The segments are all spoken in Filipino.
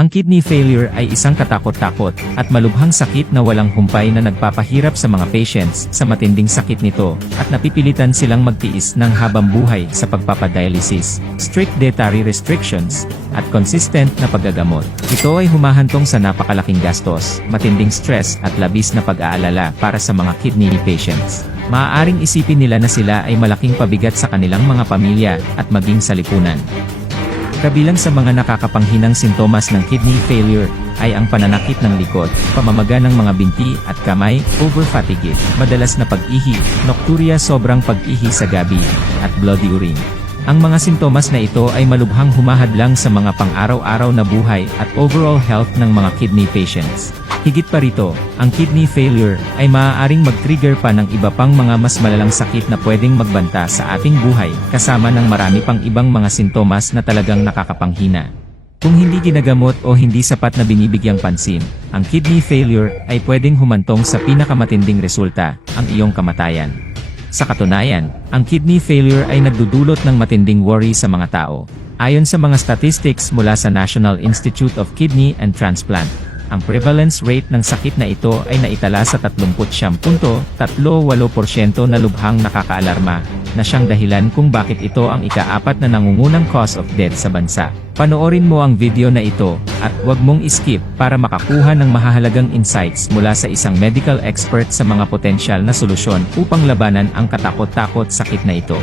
Ang kidney failure ay isang katakot-takot at malubhang sakit na walang humpay na nagpapahirap sa mga patients sa matinding sakit nito at napipilitan silang magtiis ng habang buhay sa pagpapadialysis, strict dietary restrictions, at consistent na paggagamot. Ito ay humahantong sa napakalaking gastos, matinding stress at labis na pag-aalala para sa mga kidney patients. Maaaring isipin nila na sila ay malaking pabigat sa kanilang mga pamilya at maging sa lipunan. Kabilang sa mga nakakapanghinang sintomas ng kidney failure ay ang pananakit ng likod, pamamaga ng mga binti at kamay, over-fatigue, madalas na pag-ihi, nocturia sobrang pag-ihi sa gabi, at bloody urine. Ang mga sintomas na ito ay malubhang humahadlang sa mga pang-araw-araw na buhay at overall health ng mga kidney patients. Higit pa rito, ang kidney failure ay maaaring mag-trigger pa ng iba pang mga mas malalang sakit na pwedeng magbanta sa ating buhay, kasama ng marami pang ibang mga sintomas na talagang nakakapanghina. Kung hindi ginagamot o hindi sapat na binibigyang pansin, ang kidney failure ay pwedeng humantong sa pinakamatinding resulta, ang iyong kamatayan. Sa katunayan, ang kidney failure ay nagdudulot ng matinding worry sa mga tao. Ayon sa mga statistics mula sa National Institute of Kidney and Transplant, ang prevalence rate ng sakit na ito ay naitala sa 30.38% na lubhang nakakaalarma, na siyang dahilan kung bakit ito ang ika-4 na nangungunang cause of death sa bansa. Panoorin mo ang video na ito, at huwag mong iskip para makakuha ng mahahalagang insights mula sa isang medical expert sa mga potensyal na solusyon upang labanan ang katakot-takot sakit na ito.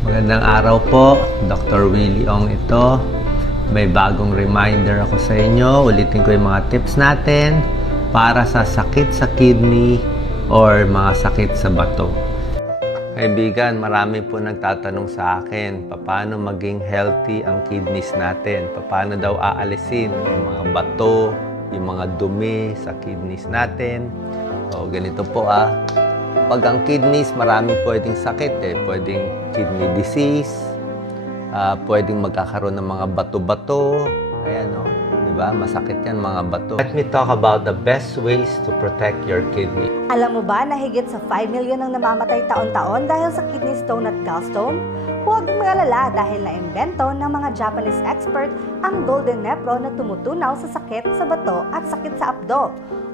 Magandang araw po, Dr. Willie Ong ito. May bagong reminder ako sa inyo. Ulitin ko yung mga tips natin para sa sakit sa kidney or mga sakit sa bato. Kaibigan, marami po nagtatanong sa akin, paano maging healthy ang kidneys natin? Paano daw aalisin yung mga bato, yung mga dumi sa kidneys natin? So, ganito po Pag ang kidneys, maraming pwedeng sakit Pwedeng kidney disease, pwedeng magkakaroon ng mga bato-bato. Ayan, diba? Masakit yan, mga bato. Let me talk about the best ways to protect your kidney. Alam mo ba na higit sa 5 million ang namamatay taon-taon dahil sa kidney stone at gallstone? Huwag mag-alala dahil na-imbento ng mga Japanese expert ang Golden Nepro na tumutunaw sa sakit sa bato at sakit sa abdo,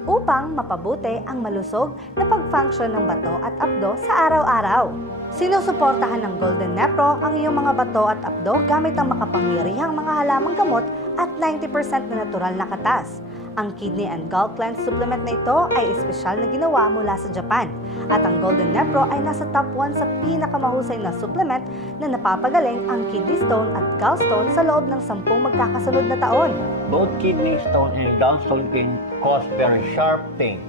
upang mapabuti ang malusog na pag-function ng bato at abdo sa araw-araw. Sinusuportahan ng Golden Nepro ang iyong mga bato at abdo gamit ang makapangyarihang mga halamang gamot at 90% na natural na katas. Ang Kidney and Gall Cleanse supplement na ito ay espesyal na ginawa mula sa Japan. At ang Golden Nepro ay nasa top 1 sa pinakamahusay na supplement na napapagaling ang kidney stone at gallstone sa loob ng 10 magkakasunod na taon. Both kidney stone and gallstone can cause very sharp pain.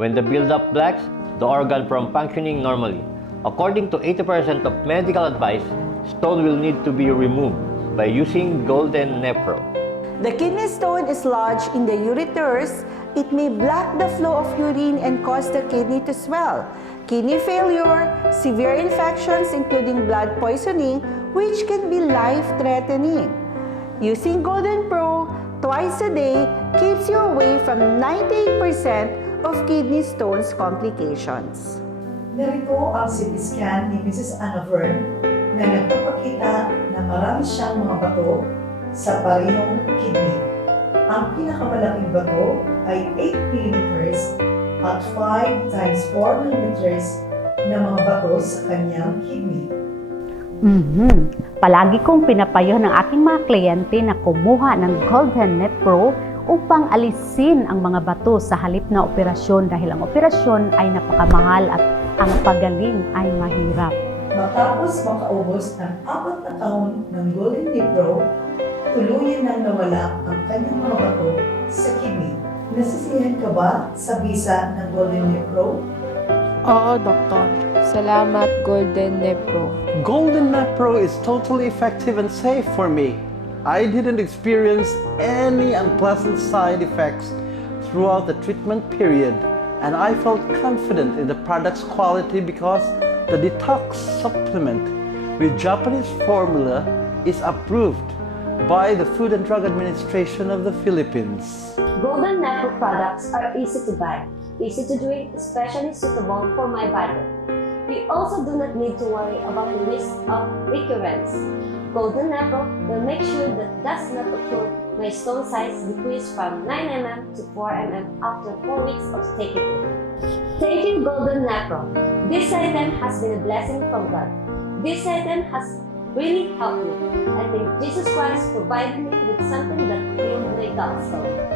When the buildup blocks the organ from functioning normally. According to 80% of medical advice, stone will need to be removed by using Golden Nepro. The kidney stone is lodged in the ureters. It may block the flow of urine and cause the kidney to swell. Kidney failure, severe infections including blood poisoning, which can be life-threatening. Using Golden Pro twice a day keeps you away from 98% of kidney stones complications. Narito ang CT scan ni Mrs. Anna Vern na nagpapakita na marami siyang mga bato sa parehong kidney. Ang pinakamalaking bato ay 8 mm at 5 times 4 mm na mga bato sa kanyang kidney. Palagi kong pinapayo ng aking mga kliyente na kumuha ng Golden Nepro upang alisin ang mga bato sa halip na operasyon dahil ang operasyon ay napakamahal at ang pagaling ay mahirap. Matapos makaubos ng 4 na taon ng Golden Nepro, tuluyan na nawala ang kanyang mga bato sa kidney. Nasisiyahan ka ba sa bisa ng Golden Nepro? Oo, Doktor. Salamat, Golden Nepro. Golden Nepro is totally effective and safe for me. I didn't experience any unpleasant side effects throughout the treatment period, and I felt confident in the product's quality because the detox supplement with Japanese formula is approved by the Food and Drug Administration of the Philippines. Golden Nepro products are easy to buy, easy to drink, especially suitable for my body. We also do not need to worry about the risk of recurrence. Golden Nepro will make sure that does not occur. My stone size decreased from 9 mm to 4 mm after 4 weeks of taking it. Thank you, Golden Nepro. This item has been a blessing from God. This item has really helped me. I think Jesus Christ provided me with something that healed my gallstone.